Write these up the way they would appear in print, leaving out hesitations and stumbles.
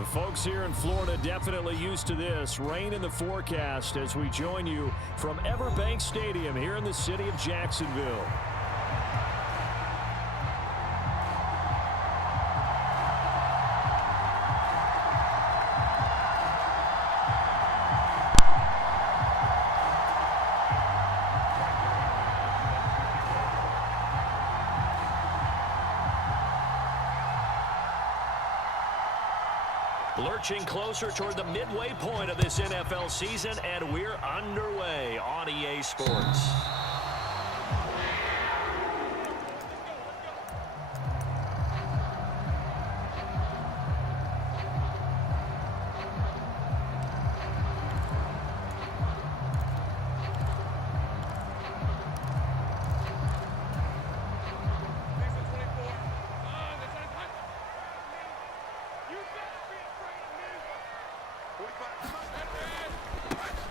The folks here in Florida definitely used to this. Rain in the forecast as we join you from Everbank Stadium here in the city of Jacksonville. Lurching closer toward the midway point of this NFL season, and we're underway on EA Sports.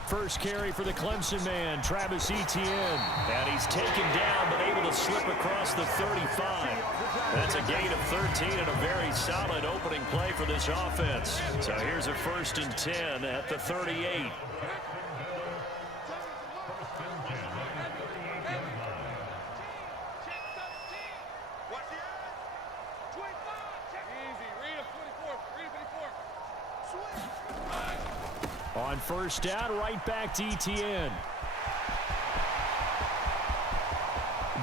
First carry for the Clemson man, Travis Etienne. And he's taken down, but able to slip across the 35. That's a gain of 13 and a very solid opening play for this offense. So here's a 1st and 10 at the 38. On 1st down, right back to Etienne.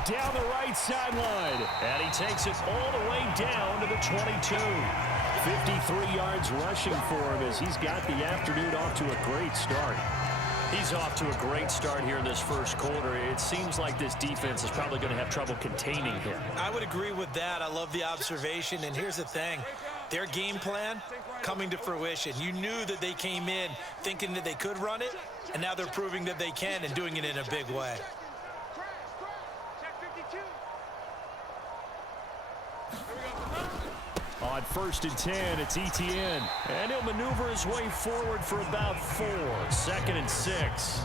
Down the right sideline. And he takes it all the way down to the 22. 53 yards rushing for him as he's got the afternoon off to a great start. He's off to a great start here in this first quarter. It seems like this defense is probably going to have trouble containing him. I would agree with that. I love the observation. And here's the thing. Their game plan coming to fruition. You knew that they came in thinking that they could run it, and now they're proving that they can and doing it in a big way. On 1st and 10, it's Etienne. And he'll maneuver his way forward for about 4. 2nd and 6.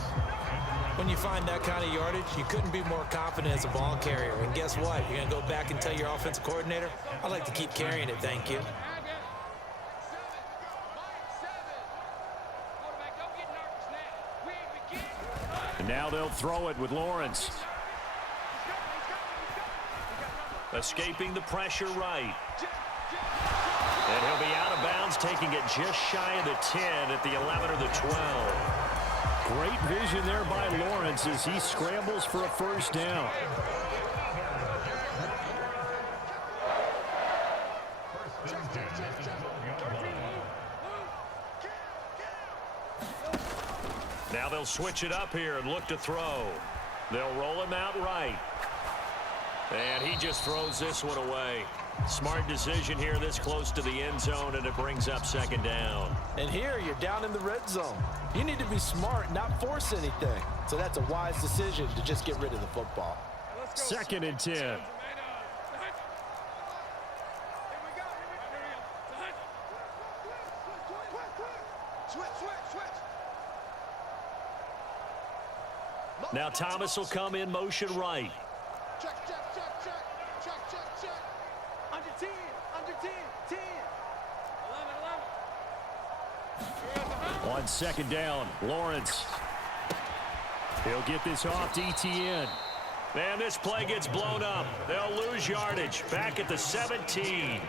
When you find that kind of yardage, you couldn't be more confident as a ball carrier. And guess what? You're going to go back and tell your offensive coordinator, I'd like to keep carrying it, thank you. And now they'll throw it with Lawrence. Escaping the pressure right. And he'll be out of bounds, taking it just shy of the 10 at the 11 or the 12. Great vision there by Lawrence as he scrambles for a 1st down. Now they'll switch it up here and look to throw. They'll roll him out right. And he just throws this one away. Smart decision here this close to the end zone, and it brings up 2nd down. And here you're down in the red zone. You need to be smart, not force anything. So that's a wise decision to just get rid of the football. 2nd and 10. Now Thomas will come in motion right. Check. Under 10, under 10, 10. 11. On 2nd down, Lawrence. He'll get this off to Etienne. Man, this play gets blown up. They'll lose yardage back at the 17.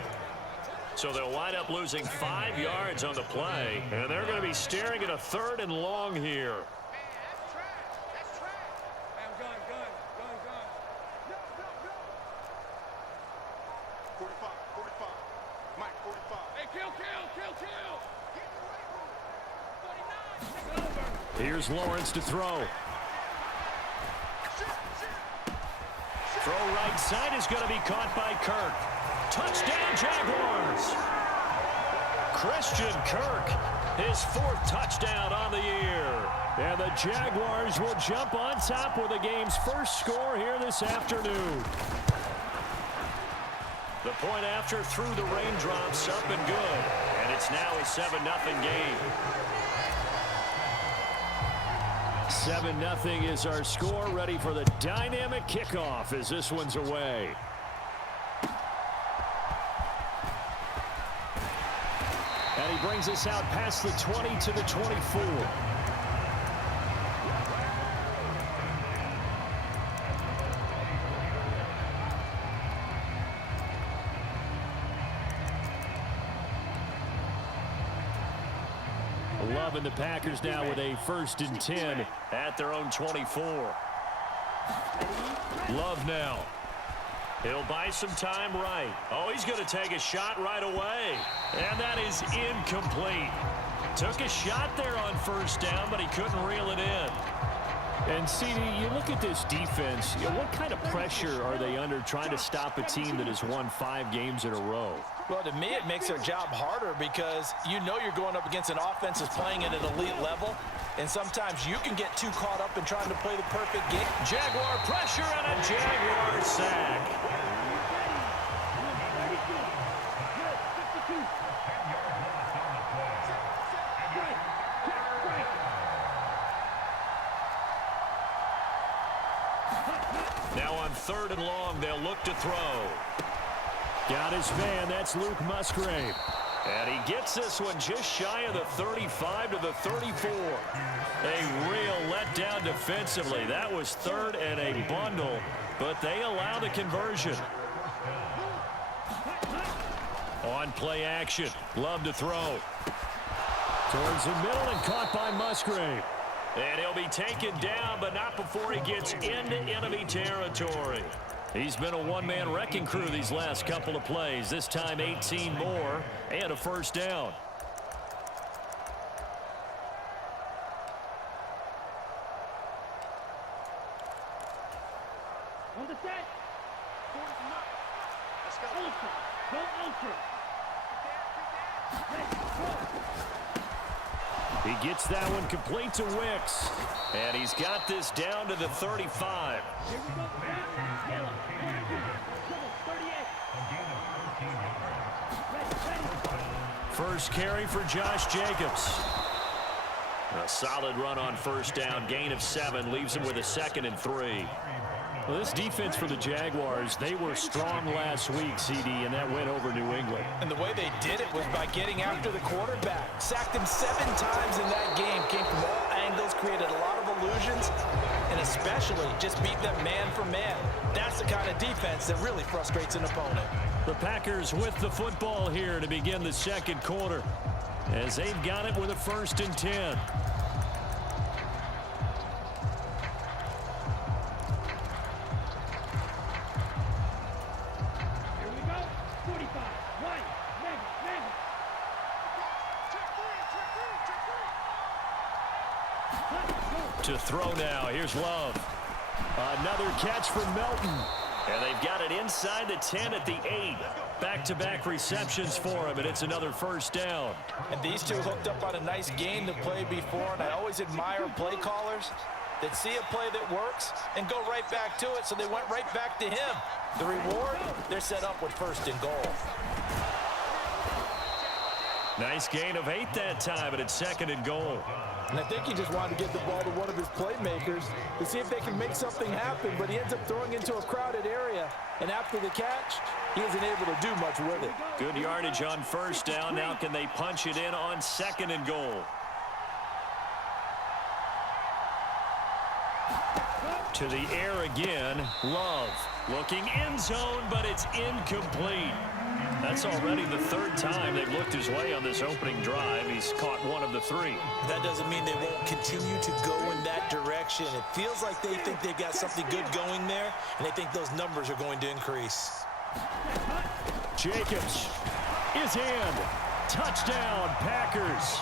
So they'll wind up losing 5 yards on the play. And they're going to be staring at a 3rd and long here. Here's Lawrence to throw. Throw right side is going to be caught by Kirk. Touchdown, Jaguars. Christian Kirk, his 4th touchdown on the year. And the Jaguars will jump on top with the game's first score here this afternoon. The point after through the raindrops, up and good. And it's now a 7-0 game. 7-0 is our score, ready for the dynamic kickoff as this one's away. And he brings us out past the 20 to the 24. Love and the Packers now with a 1st and 10 at their own 24. Love now. He'll buy some time right. Oh, he's going to take a shot right away. And that is incomplete. Took a shot there on 1st down, but he couldn't reel it in. And, CD, you look at this defense, what kind of pressure are they under trying to stop a team that has won 5 games in a row? Well, to me, it makes their job harder because you know you're going up against an offense that's playing at an elite level, and sometimes you can get too caught up in trying to play the perfect game. Jaguar pressure and a Jaguar sack. Now on 3rd and long, they'll look to throw. Got his man, that's Luke Musgrave. And he gets this one just shy of the 35 to the 34. A real letdown defensively. That was 3rd and a bundle, but they allow the conversion. On play action, Love to throw. Towards the middle and caught by Musgrave. And he'll be taken down, but not before he gets into enemy territory. He's been a one-man wrecking crew these last couple of plays. This time 18 more and a 1st down. On the set. Let's go. Ultra. Go ultra. He gets that one complete to Wicks. And he's got this down to the 35. Here we go. Yellow. 38. 1st carry for Josh Jacobs. A solid run on 1st down. Gain of 7 leaves him with a 2nd and 3. Well, this defense for the Jaguars, they were strong last week, CD, and that went over New England. And the way they did it was by getting after the quarterback. Sacked him 7 times in that game. Came from all angles, created a lot of illusions, and especially just beat them man for man. That's the kind of defense that really frustrates an opponent. The Packers with the football here to begin the 2nd quarter, as they've got it with a 1st and 10. To throw now. Here's Love. Another catch from Melton. And they've got it inside the 10 at the 8. Back-to-back receptions for him, and it's another 1st down. And these two hooked up on a nice game to play before, and I always admire play callers that see a play that works and go right back to it, so they went right back to him. The reward, they're set up with 1st and goal. Nice gain of 8 that time, and it's 2nd and goal. And I think he just wanted to get the ball to one of his playmakers to see if they can make something happen, but he ends up throwing into a crowded area. And after the catch, he isn't able to do much with it. Good yardage on 1st down. Now can they punch it in on 2nd and goal? To the air again. Love looking end zone, but it's incomplete. That's already the 3rd time they've looked his way on this opening drive. He's caught 1 of the 3. That doesn't mean they won't continue to go in that direction. It feels like they think they've got something good going there, and they think those numbers are going to increase. Jacobs is in. Touchdown, Packers.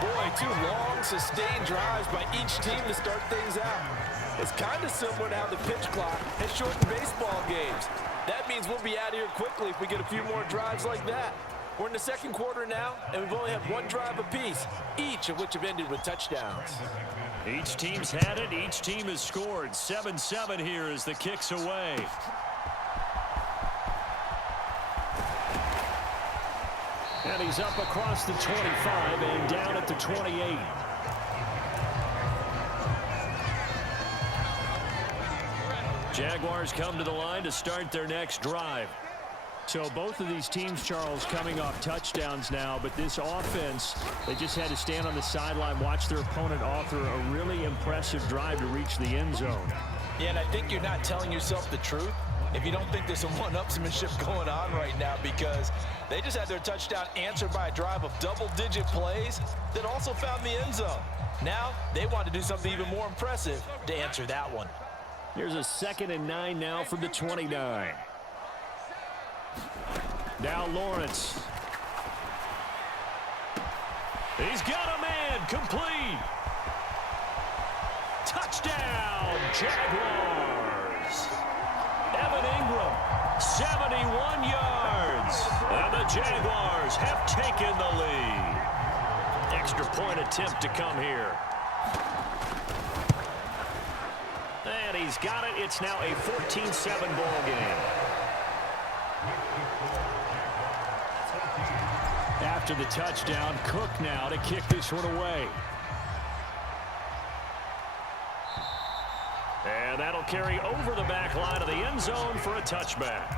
Boy, 2 long, sustained drives by each team to start things out. It's kind of similar to how the pitch clock has shortened baseball games. That means we'll be out of here quickly if we get a few more drives like that. We're in the 2nd quarter now, and we've only had 1 drive apiece, each of which have ended with touchdowns. Each team's had it. Each team has scored. 7-7 here as the kick's away. And he's up across the 25 and down at the 28. Jaguars come to the line to start their next drive. So both of these teams, Charles, coming off touchdowns now, but this offense, they just had to stand on the sideline, watch their opponent author a really impressive drive to reach the end zone. Yeah, and I think you're not telling yourself the truth if you don't think there's some one-upsmanship going on right now, because they just had their touchdown answered by a drive of double-digit plays that also found the end zone. Now they want to do something even more impressive to answer that one. Here's a 2nd and 9 now from the 29. Now Lawrence. He's got a man, complete. Touchdown, Jaguars. Evan Ingram, 71 yards. And the Jaguars have taken the lead. Extra point attempt to come here. And he's got it. It's now a 14-7 ball game. After the touchdown, Cook now to kick this one away. And that'll carry over the back line of the end zone for a touchback.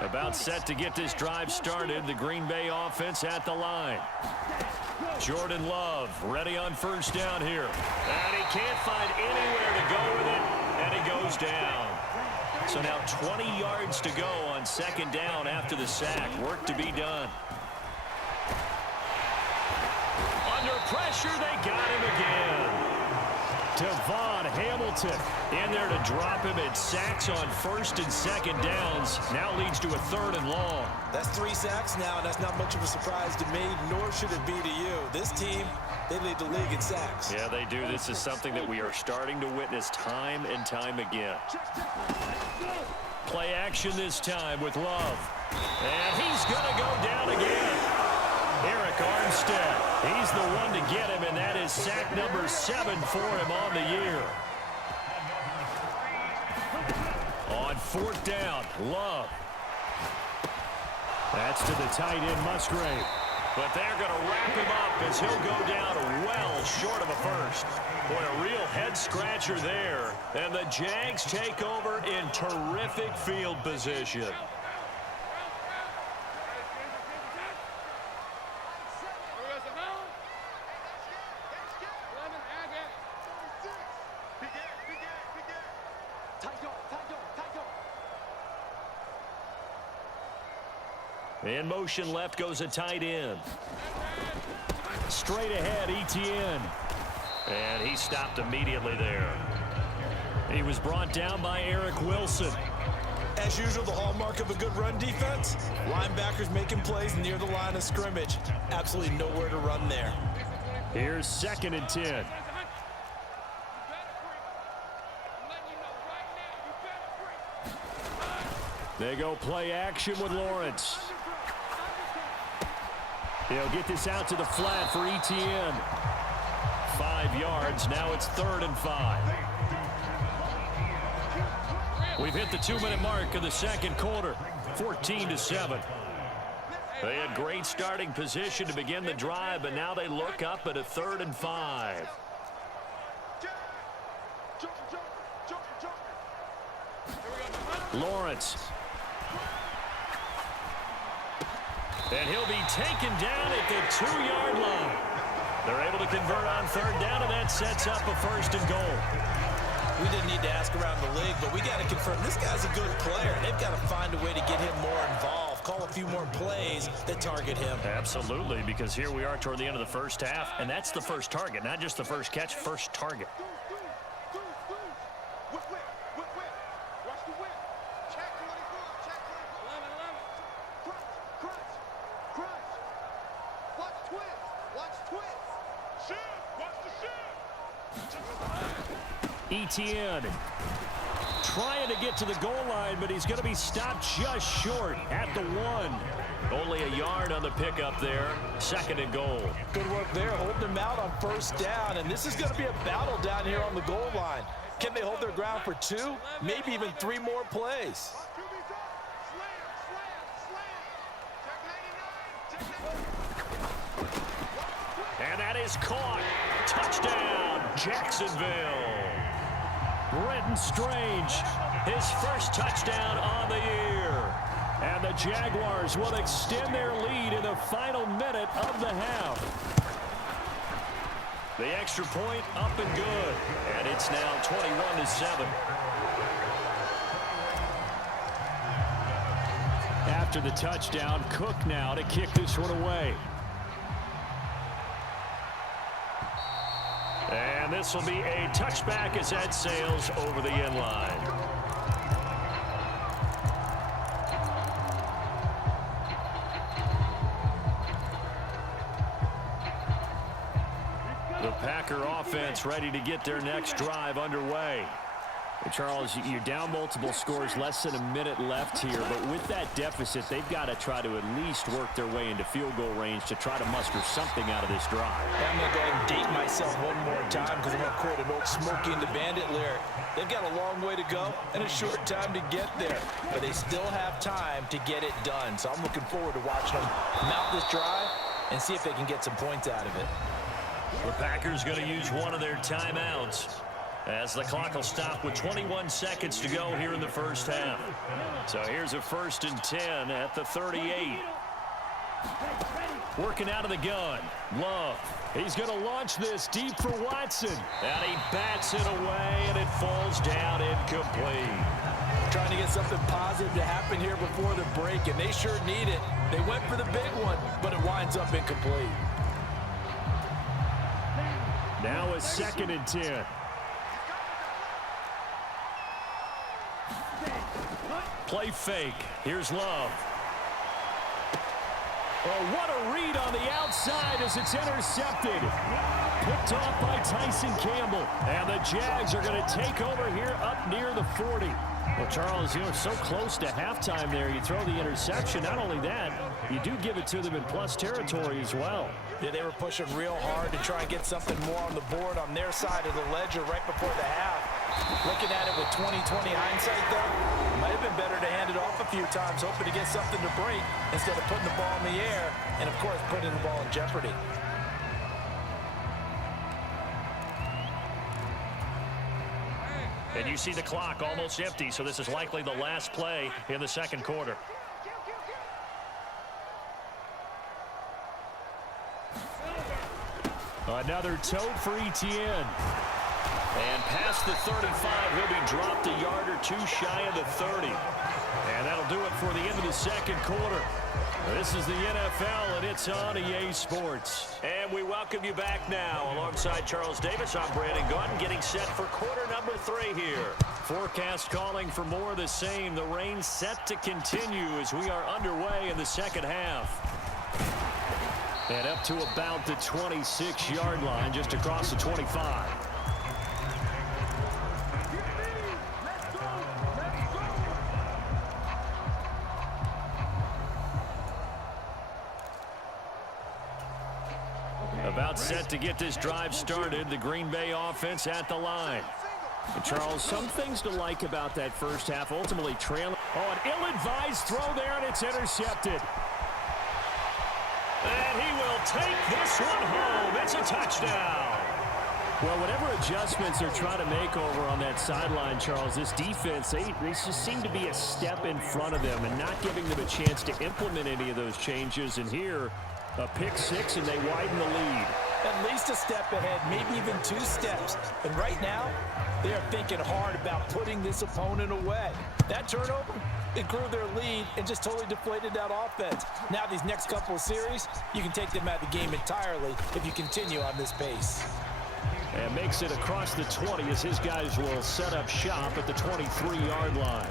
About set to get this drive started. The Green Bay offense at the line. Jordan Love ready on first down here. And he can't find anywhere to go with it. And he goes down. So now 20 yards to go on 2nd down after the sack. Work to be done. Under pressure, they got him again. Devon Hamilton in there to drop him, and sacks on 1st and 2nd downs. Now leads to a 3rd and long. That's 3 sacks now, and that's not much of a surprise to me, nor should it be to you. This team, they lead the league in sacks. Yeah, they do. This is something that we are starting to witness time and time again. Play action this time with Love. And he's going to go down again. Eric Armstead, he's the one to get him, and that is sack number 7 for him on the year. On 4th down, Love. That's to the tight end, Musgrave. But they're going to wrap him up as he'll go down well short of a first. Boy, a real head-scratcher there. And the Jags take over in terrific field position. In motion left goes a tight end. Straight ahead, Etienne. And he stopped immediately there. He was brought down by Eric Wilson. As usual, the hallmark of a good run defense, linebackers making plays near the line of scrimmage. Absolutely nowhere to run there. Here's 2nd and 10. They go play action with Lawrence. He'll get this out to the flat for Etienne. 5 yards. Now it's 3rd and 5. We've hit the 2-minute mark of the 2nd quarter. 14-7. They had great starting position to begin the drive, but now they look up at a 3rd and 5. Lawrence. And he'll be taken down at the 2-yard line. They're able to convert on 3rd down, and that sets up a 1st and goal. We didn't need to ask around the league, but we got to confirm this guy's a good player. They've got to find a way to get him more involved, call a few more plays that target him. Absolutely, because here we are toward the end of the first half, and that's the first target, not just the first catch, first target. Etienne trying to get to the goal line, but he's going to be stopped just short at the 1. Only a yard on the pickup there. 2nd and goal. Good work there, holding him out on 1st down, and this is going to be a battle down here on the goal line. Can they hold their ground for 2, maybe even 3 more plays? And that is caught. Touchdown, Jacksonville. Brenton Strange, his first touchdown on the year. And the Jaguars will extend their lead in the final minute of the half. The extra point up and good. And it's now 21-7. After the touchdown, Cook now to kick this one away. And this will be a touchback as that sails over the end line. The Packer offense ready to get their next drive underway. Charles, you're down multiple scores, less than a minute left here, but with that deficit, they've got to try to at least work their way into field goal range to try to muster something out of this drive. I'm going to go ahead and date myself one more time because I'm going to quote an old Smokey and the Bandit lyric. They've got a long way to go and a short time to get there, but they still have time to get it done. So I'm looking forward to watching them mount this drive and see if they can get some points out of it. The Packers going to use one of their timeouts as the clock will stop with 21 seconds to go here in the first half. So here's a 1st and 10 at the 38. Working out of the gun. Love. He's going to launch this deep for Watson. And he bats it away, and it falls down incomplete. Trying to get something positive to happen here before the break, and they sure need it. They went for the big one, but it winds up incomplete. Now a 2nd and 10. Play fake. Here's Love. Oh, what a read on the outside as it's intercepted. Picked off by Tyson Campbell. And the Jags are going to take over here up near the 40. Well, Charles, you're so close to halftime there. You throw the interception. Not only that, you do give it to them in plus territory as well. Yeah, they were pushing real hard to try and get something more on the board on their side of the ledger right before the half. Looking at it with 20/20 hindsight, though, might have been better to hand it off a few times, hoping to get something to break instead of putting the ball in the air and, of course, putting the ball in jeopardy. And you see the clock almost empty, so this is likely the last play in the second quarter. Another tote for Etienne. And past the 35, he'll be dropped a yard or two shy of the 30. And that'll do it for the end of the second quarter. This is the NFL, and it's on EA Sports. And we welcome you back now. Alongside Charles Davis, I'm Brandon Gaudin, getting set for quarter number 3 here. Forecast calling for more of the same. The rain set to continue as we are underway in the second half. And up to about the 26-yard line, just across the 25. About set to get this drive started. The Green Bay offense at the line. And Charles, some things to like about that first half. Ultimately trailing. Oh, an ill-advised throw there, and it's intercepted. And he will take this one home. It's a touchdown. Well, whatever adjustments they're trying to make over on that sideline, Charles, this defense, they just seem to be a step in front of them and not giving them a chance to implement any of those changes. And here, a pick 6, and they widen the lead. At least a step ahead, maybe even 2 steps. And right now, they are thinking hard about putting this opponent away. That turnover, it grew their lead and just totally deflated that offense. Now these next couple of series, you can take them out of the game entirely if you continue on this pace. And makes it across the 20 as his guys will set up shop at the 23-yard line.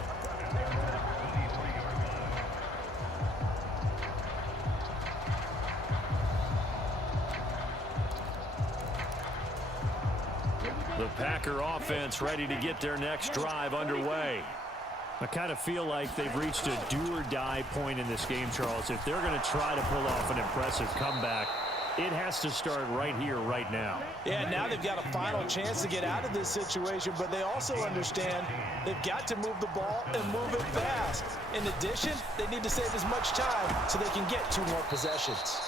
The Packer offense ready to get their next drive underway. I kind of feel like they've reached a do-or-die point in this game, Charles. If they're going to try to pull off an impressive comeback, It has to start right here, right now. Yeah, now they've got a final chance to get out of this situation, but they also understand they've got to move the ball and move it fast. In addition, they need to save as much time so they can get 2 more possessions.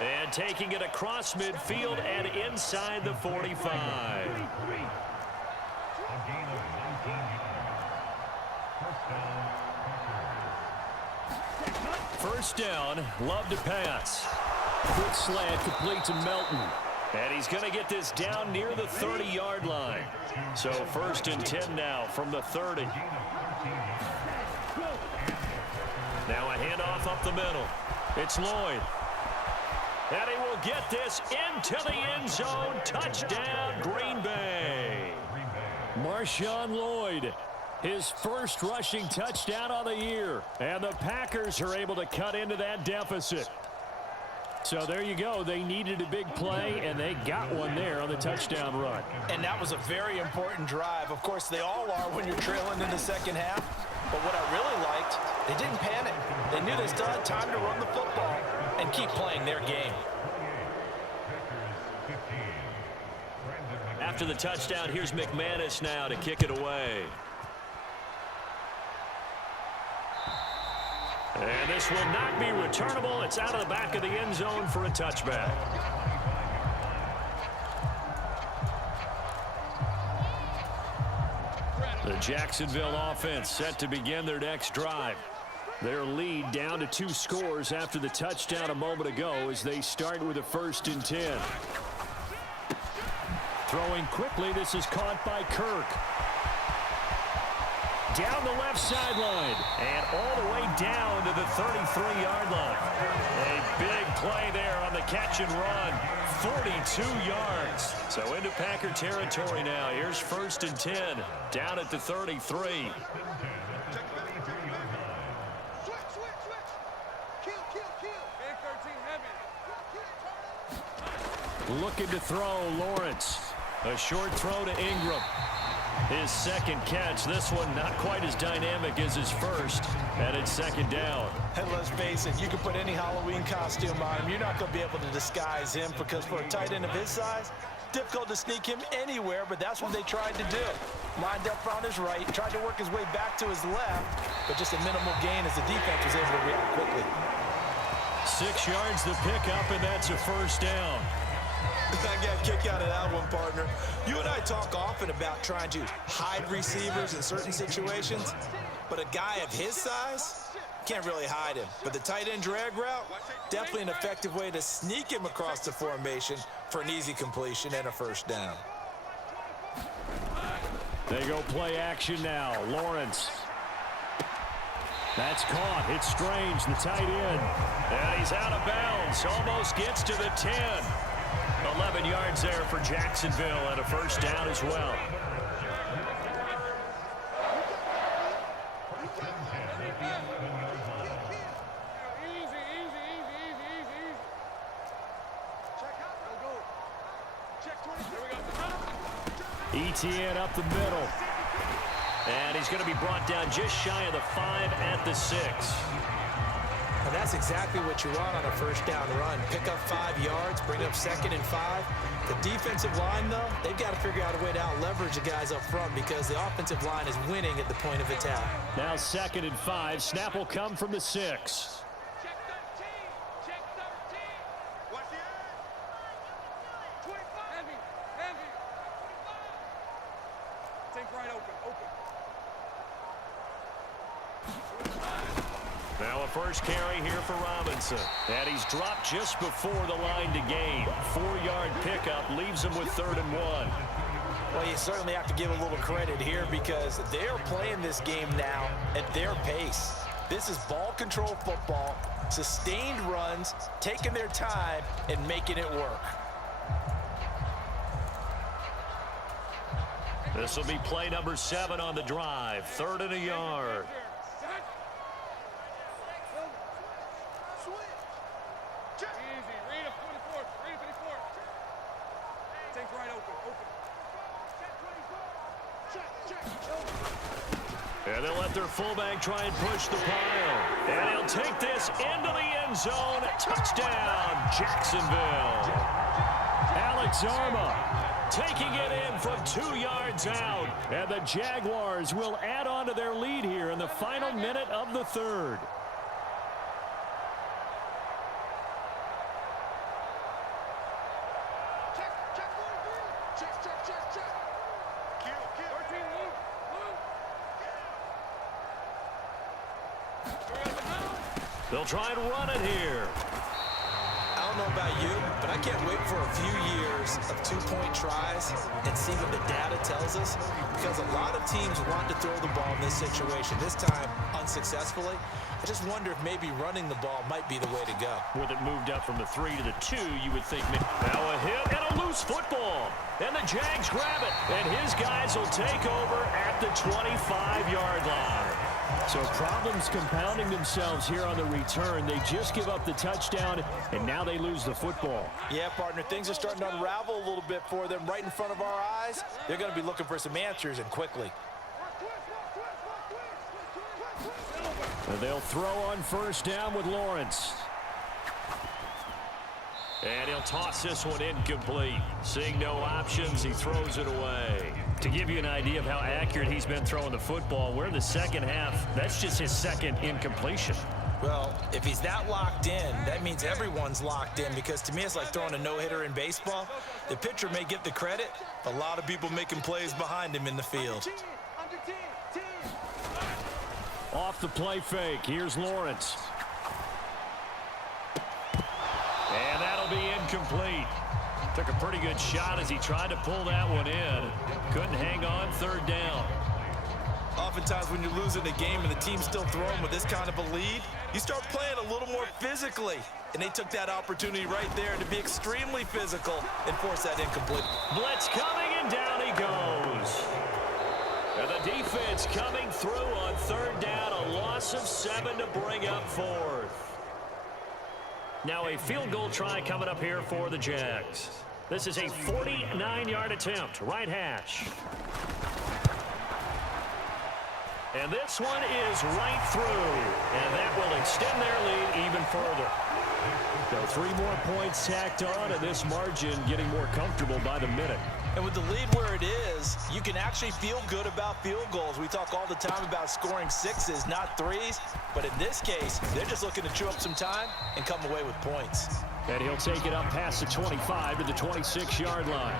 And taking it across midfield and inside the 45. First down, Love to pass. Quick slant complete to Melton. And he's going to get this down near the 30-yard line. So 1st and 10 now from the 30. Now a handoff up the middle. It's Lloyd. And he will get this into the end zone. Touchdown, Green Bay. Marshawn Lloyd, his first rushing touchdown of the year. And the Packers are able to cut into that deficit. So there you go. They needed a big play, and they got one there on the touchdown run. And that was a very important drive. Of course, they all are when you're trailing in the second half. But what I really liked, they didn't panic. They knew they still had time to run the football and keep playing their game. After the touchdown, here's McManus now to kick it away. And this will not be returnable. It's out of the back of the end zone for a touchback. The Jacksonville offense set to begin their next drive. Their lead down to 2 scores after the touchdown a moment ago as they start with a 1st and 10. Throwing quickly, this is caught by Kirk. Down the left sideline and all the way down to the 33-yard line. A big play there on the catch and run. 42 yards. So into Packer territory now. Here's 1st and 10 down at the 33. Looking to throw, Lawrence. A short throw to Ingram. His second catch, this one not quite as dynamic as his first, and it's 2nd down. And let's face it, you can put any Halloween costume on him. You're not going to be able to disguise him because for a tight end of his size, difficult to sneak him anywhere, but that's what they tried to do. Lined up on his right, tried to work his way back to his left, but just a minimal gain as the defense was able to react quickly. 6 yards the pickup, and that's a 1st down. I got a kick out of that one, partner. You and I talk often about trying to hide receivers in certain situations, but a guy of his size can't really hide him. But the tight end drag route, definitely an effective way to sneak him across the formation for an easy completion and a 1st down. They go play action now. Lawrence. That's caught. It's Strange, the tight end. And he's out of bounds. Almost gets to the 10. 11 yards there for Jacksonville and a 1st down as well. ETN up the middle. And he's going to be brought down just shy of the 5 at the 6. And that's exactly what you want on a 1st down run. Pick up 5 yards, bring up 2nd and 5. The defensive line, though, they've got to figure out a way to out-leverage the guys up front because the offensive line is winning at the point of attack. Now 2nd and 5. Snap will come from the 6. Now a first carry here for Robinson. And he's dropped just before the line to gain. 4-yard pickup leaves him with 3rd and 1. Well, you certainly have to give a little credit here because they're playing this game now at their pace. This is ball control football, sustained runs, taking their time and making it work. This will be play number 7 on the drive. 3rd and a yard. And they'll let their fullback try and push the pile. And he'll take this into the end zone. Touchdown, Jacksonville. Alex Arma taking it in from 2 yards out. And the Jaguars will add on to their lead here in the final minute of the third. They'll try and run it here. I don't know about you, but I can't wait for a few years of two-point tries and see what the data tells us, because a lot of teams want to throw the ball in this situation, this time unsuccessfully. I just wonder if maybe running the ball might be the way to go. With it moved up from the 3 to the 2, you would think now a hit and a loose football. And the Jags grab it, and his guys will take over at the 25-yard line. So problems compounding themselves here on the return. They just give up the touchdown, and now they lose the football. Yeah, partner, things are starting to unravel a little bit for them right in front of our eyes. They're going to be looking for some answers, and quickly. And they'll throw on first down with Lawrence. And he'll toss this one incomplete. Seeing no options, he throws it away. To give you an idea of how accurate he's been throwing the football, we're in the second half. That's just his second incompletion. Well, if he's that locked in, that means everyone's locked in, because to me it's like throwing a no-hitter in baseball. The pitcher may get the credit, a lot of people making plays behind him in the field. Off the play fake, here's Lawrence. And that'll be incomplete. Took a pretty good shot as he tried to pull that one in. Couldn't hang on, third down. Oftentimes when you're losing a game and the team's still throwing with this kind of a lead, you start playing a little more physically. And they took that opportunity right there to be extremely physical and force that incomplete. Blitz coming, and down he goes. And the defense coming through on third down, a loss of 7 to bring up fourth. Now a field goal try coming up here for the Jags. This is a 49-yard attempt, right hash. And this one is right through, and that will extend their lead even further. So 3 more points tacked on, and this margin getting more comfortable by the minute. And with the lead where it is, you can actually feel good about field goals. We talk all the time about scoring 6s, not 3s. But in this case, they're just looking to chew up some time and come away with points. And he'll take it up past the 25 to the 26-yard line.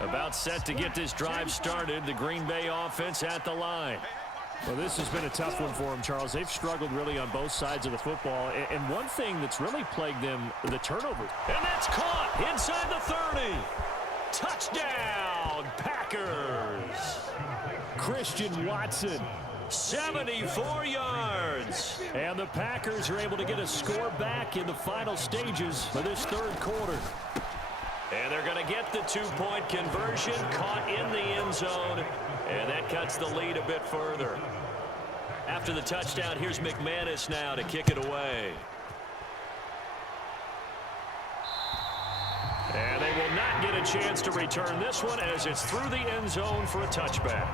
About set to get this drive started. The Green Bay offense at the line. Well, this has been a tough one for them, Charles. They've struggled really on both sides of the football. And one thing that's really plagued them, the turnovers. And that's caught inside the 30. Touchdown, Packers. Christian Watson, 74 yards. And the Packers are able to get a score back in the final stages of this third quarter. And they're going to get the 2-point conversion, caught in the end zone, and that cuts the lead a bit further. After the touchdown, here's McManus now to kick it away. And they will not get a chance to return this one as it's through the end zone for a touchback.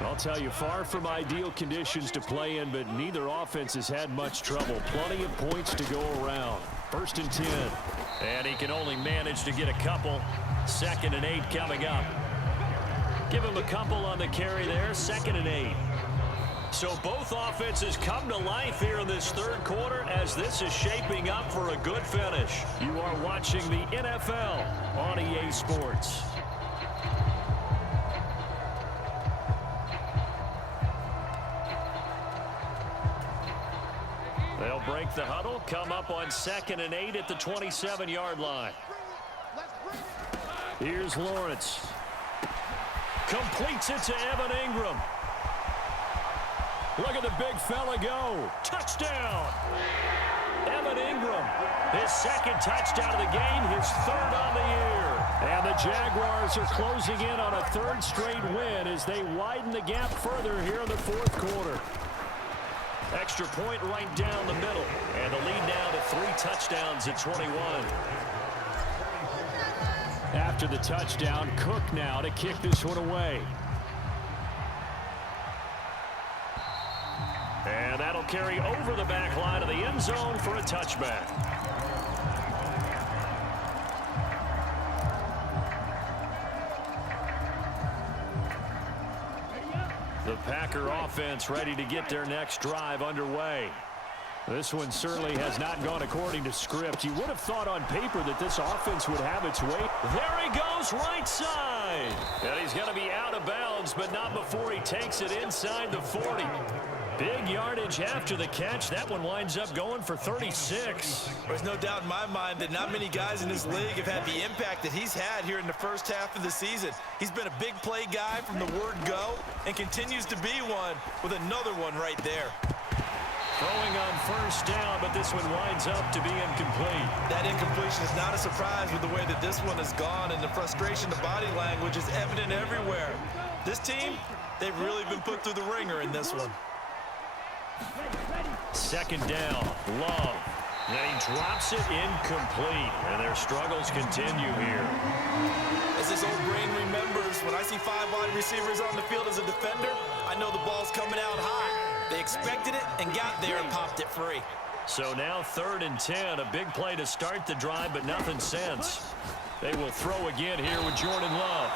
I'll tell you, far from ideal conditions to play in, but neither offense has had much trouble. Plenty of points to go around. 1st and 10. And he can only manage to get a couple. 2nd and 8 coming up. Give him a couple on the carry there. 2nd and 8. So both offenses come to life here in this third quarter as this is shaping up for a good finish. You are watching the NFL on EA Sports. They'll break the huddle, come up on 2nd and 8 at the 27-yard line. Here's Lawrence. Completes it to Evan Ingram. Look at the big fella go. Touchdown. His second touchdown of the game, his third on the year. And the Jaguars are closing in on a third straight win as they widen the gap further here in the fourth quarter. Extra point right down the middle. And the lead now to 3 touchdowns at 21. After the touchdown, Cook now to kick this one away. And that'll carry over the back line of the end zone for a touchback. The Packer offense ready to get their next drive underway. This one certainly has not gone according to script. You would have thought on paper that this offense would have its way. There he goes, right side. And he's going to be out of bounds, but not before he takes it inside the 40. Big yardage after the catch. That one winds up going for 36. There's no doubt in my mind that not many guys in this league have had the impact that he's had here in the first half of the season. He's been a big play guy from the word go and continues to be one with another one right there. Throwing on first down, but this one winds up to be incomplete. That incompletion is not a surprise with the way that this one has gone, and the frustration, the body language is evident everywhere. This team, they've really been put through the ringer in this one. Second down, Love. And he drops it incomplete, and their struggles continue here. As this old brain remembers, when I see 5 wide receivers on the field as a defender, I know the ball's coming out high. They expected it and got there and popped it free. So now 3rd and 10, a big play to start the drive, but nothing since. They will throw again here with Jordan Love.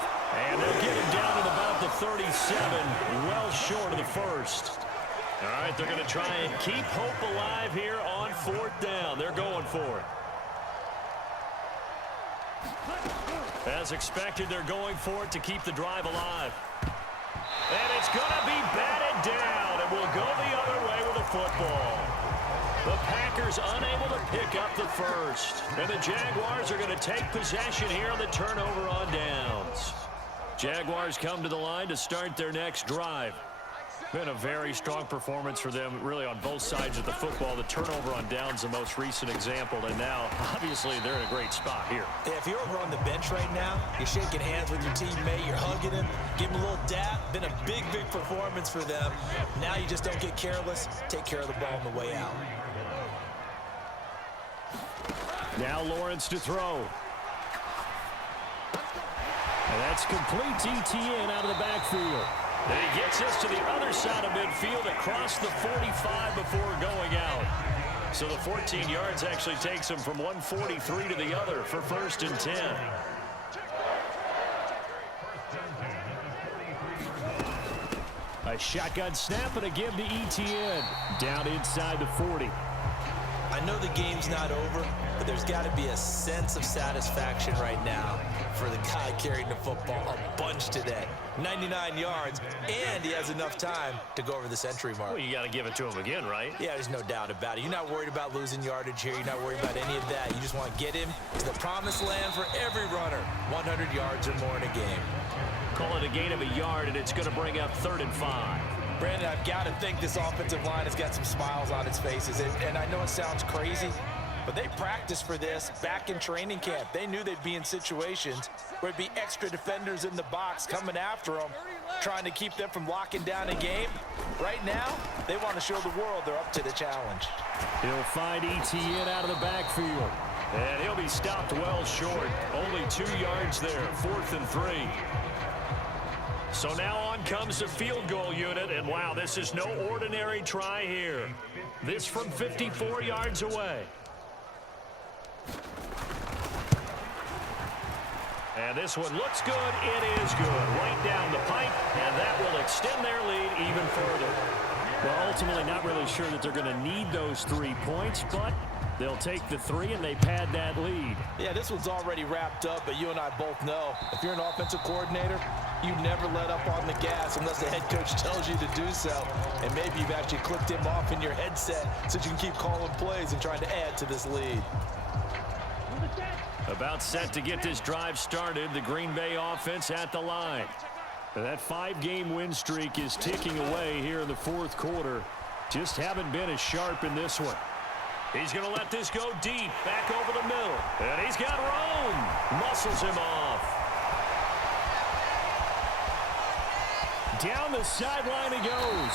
And they'll get him down at about the 37, well short of the first. All right, they're going to try and keep hope alive here on 4th down. They're going for it. As expected, they're going for it to keep the drive alive. And it's going to be batted down, and will go the other way with the football. The Packers unable to pick up the first. And the Jaguars are going to take possession here on the turnover on downs. Jaguars come to the line to start their next drive. Been a very strong performance for them, really, on both sides of the football. The turnover on downs, the most recent example, and now, obviously, they're in a great spot here. Yeah, if you're over on the bench right now, you're shaking hands with your teammate, you're hugging him, give him a little dap. Been a big, big performance for them. Now you just don't get careless. Take care of the ball on the way out. Now Lawrence to throw. And that's complete to ETN out of the backfield. And he gets us to the other side of midfield across the 45 before going out. So the 14 yards actually takes him from 143 to the other for 1st and 10. A shotgun snap and a give to ETN. Down inside the 40. I know the game's not over, but there's got to be a sense of satisfaction right now for the guy carrying the football a bunch today. 99 yards, and he has enough time to go over the century mark. Well, you got to give it to him again, right? Yeah, there's no doubt about it. You're not worried about losing yardage here. You're not worried about any of that. You just want to get him to the promised land for every runner. 100 yards or more in a game. Call it a gain of a yard, and it's going to bring up 3rd and 5. Brandon, I've got to think this offensive line has got some smiles on its faces. And I know it sounds crazy, but they practiced for this back in training camp. They knew they'd be in situations where it'd be extra defenders in the box coming after them, trying to keep them from locking down a game. Right now, they want to show the world they're up to the challenge. He'll find ETN out of the backfield. And he'll be stopped well short. Only 2 yards there, 4th and 3. So now on comes the field goal unit, and wow, this is no ordinary try here. This from 54 yards away. And this one looks good. It is good. Right down the pipe, and that will extend their lead even further. Well, ultimately not really sure that they're going to need those 3 points, but they'll take the 3 and they pad that lead. Yeah, this one's already wrapped up, but you and I both know if you're an offensive coordinator, you never let up on the gas unless the head coach tells you to do so. And maybe you've actually clicked him off in your headset so you can keep calling plays and trying to add to this lead. About set to get this drive started, the Green Bay offense at the line. That 5-game win streak is ticking away here in the 4th quarter. Just haven't been as sharp in this one. He's going to let this go deep, back over the middle. And he's got room. Muscles him off. Down the sideline he goes.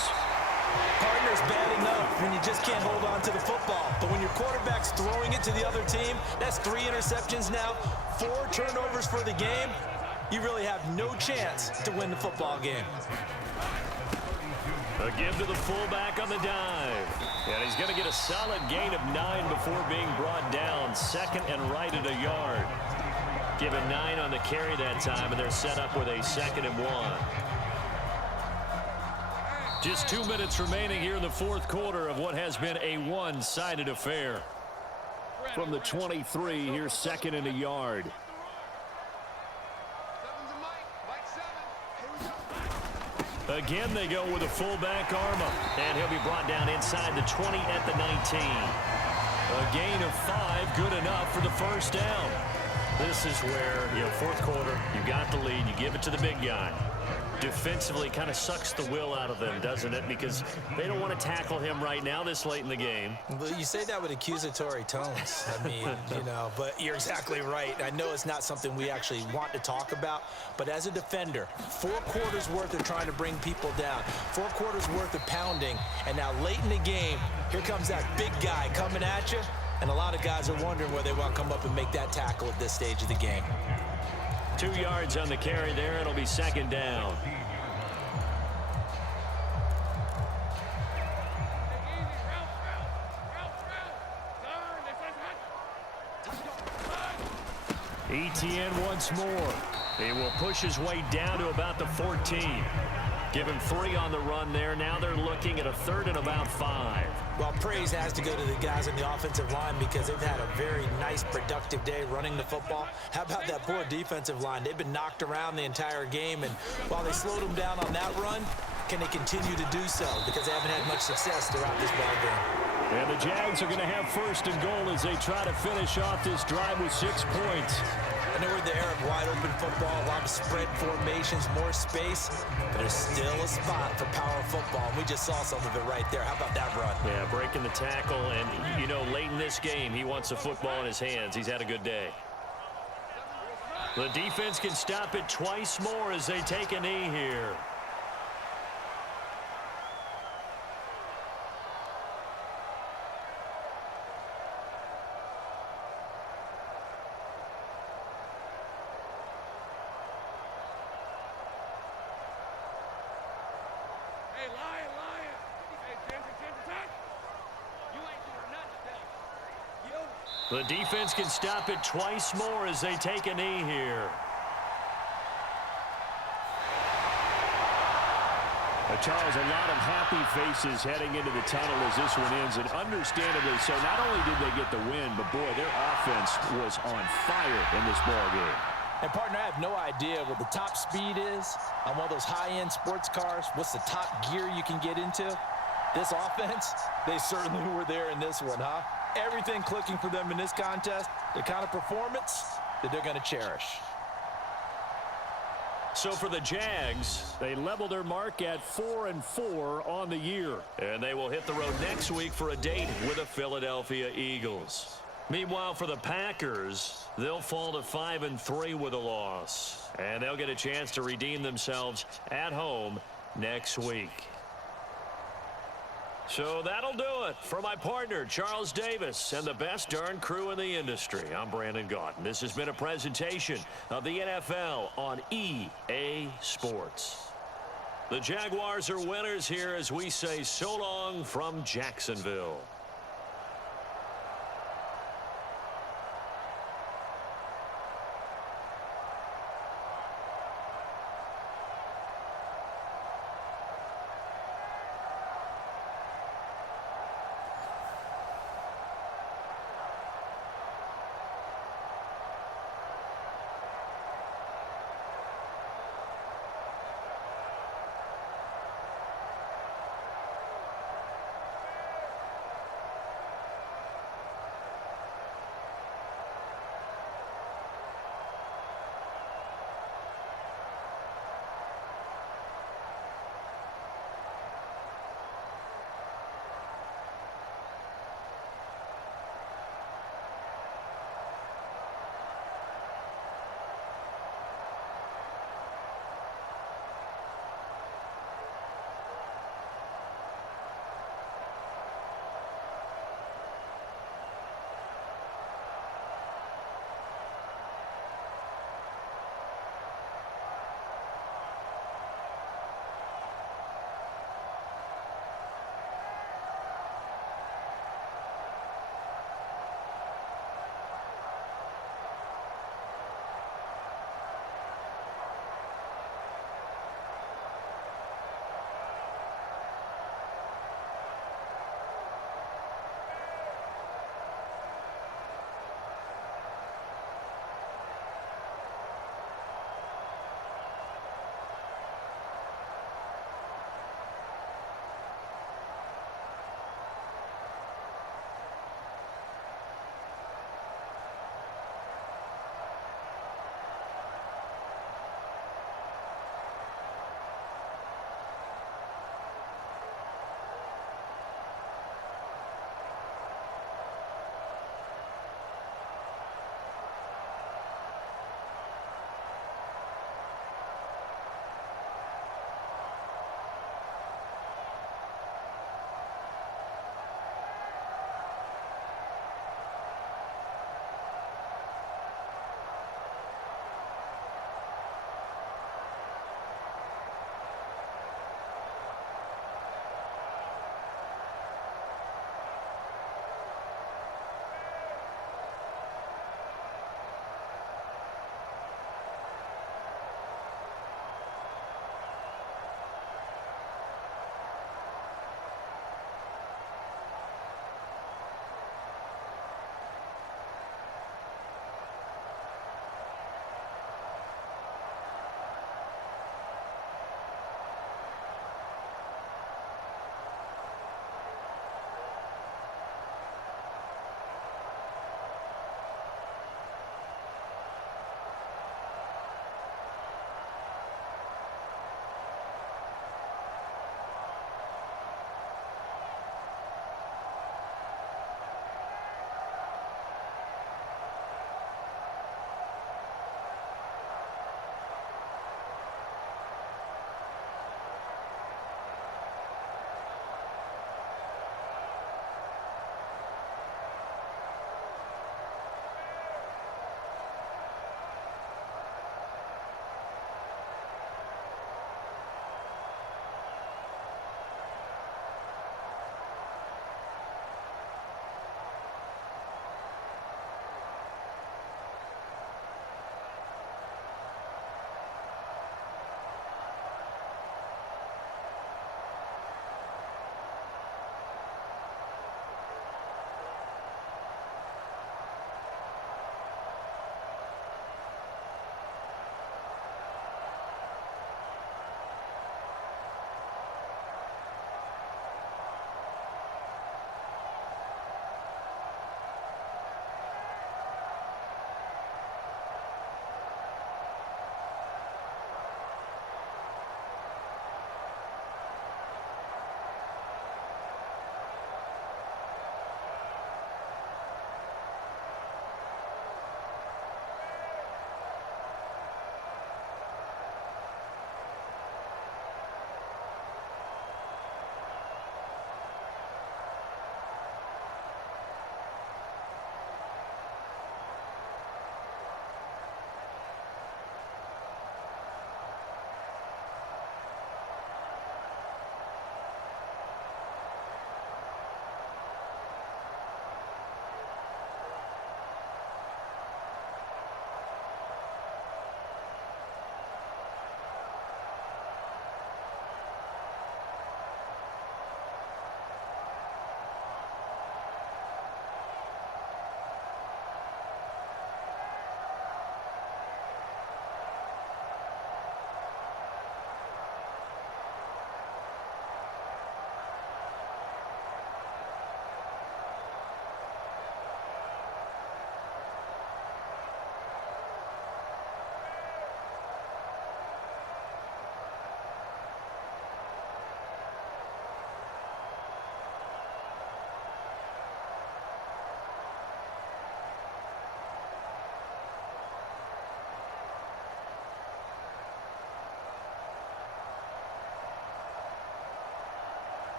Partner's bad enough when you just can't hold on to the football. But when your quarterback's throwing it to the other team, that's 3 interceptions now, 4 turnovers for the game. You really have no chance to win the football game. A give to the fullback on the dive. And he's going to get a solid gain of 9 before being brought down. Second and right at a yard. Given 9 on the carry that time, and they're set up with a 2nd and 1. Just 2 minutes remaining here in the fourth quarter of what has been a one-sided affair. From the 23, here's 2nd and a yard. Again, they go with a fullback Arma, and he'll be brought down inside the 20 at the 19. A gain of 5, good enough for the first down. This is where, fourth quarter, you got the lead, you give it to the big guy. Defensively kind of sucks the will out of them, doesn't it? Because they don't want to tackle him right now this late in the game. Well, you say that with accusatory tones. I mean, but you're exactly right. I know it's not something we actually want to talk about, but as a defender, 4 quarters worth of trying to bring people down, 4 quarters worth of pounding, and now late in the game, here comes that big guy coming at you, and a lot of guys are wondering where they want to come up and make that tackle at this stage of the game. 2 yards on the carry there. It'll be 2nd down. ETN once more. He will push his way down to about the 14. Give him 3 on the run there. Now they're looking at a 3rd and about 5. Well, praise has to go to the guys on the offensive line because they've had a very nice, productive day running the football. How about that poor defensive line? They've been knocked around the entire game, and while they slowed them down on that run, can they continue to do so? Because they haven't had much success throughout this ball game. And the Jags are going to have 1st and goal as they try to finish off this drive with 6 points. I know we're in the era of wide-open football, a lot of spread formations, more space, but there's still a spot for power football, and we just saw some of it right there. How about that run? Yeah, breaking the tackle, and, late in this game, he wants the football in his hands. He's had a good day. The defense can stop it twice more as they take a knee here. The defense can stop it twice more as they take a knee here. Charles, a lot of happy faces heading into the tunnel as this one ends, and understandably so. Not only did they get the win, but boy, their offense was on fire in this ball game. And partner, I have no idea what the top speed is on one of those high-end sports cars. What's the top gear you can get into? This offense, they certainly were there in this one, huh? Everything clicking for them in this contest, the kind of performance that they're going to cherish. So for the Jags, they level their mark at 4-4 on the year. And they will hit the road next week for a date with the Philadelphia Eagles. Meanwhile, for the Packers, they'll fall to 5-3 with a loss. And they'll get a chance to redeem themselves at home next week. So that'll do it for my partner, Charles Davis, and the best darn crew in the industry. I'm Brandon Gaudin. This has been a presentation of the NFL on EA Sports. The Jaguars are winners here as we say so long from Jacksonville.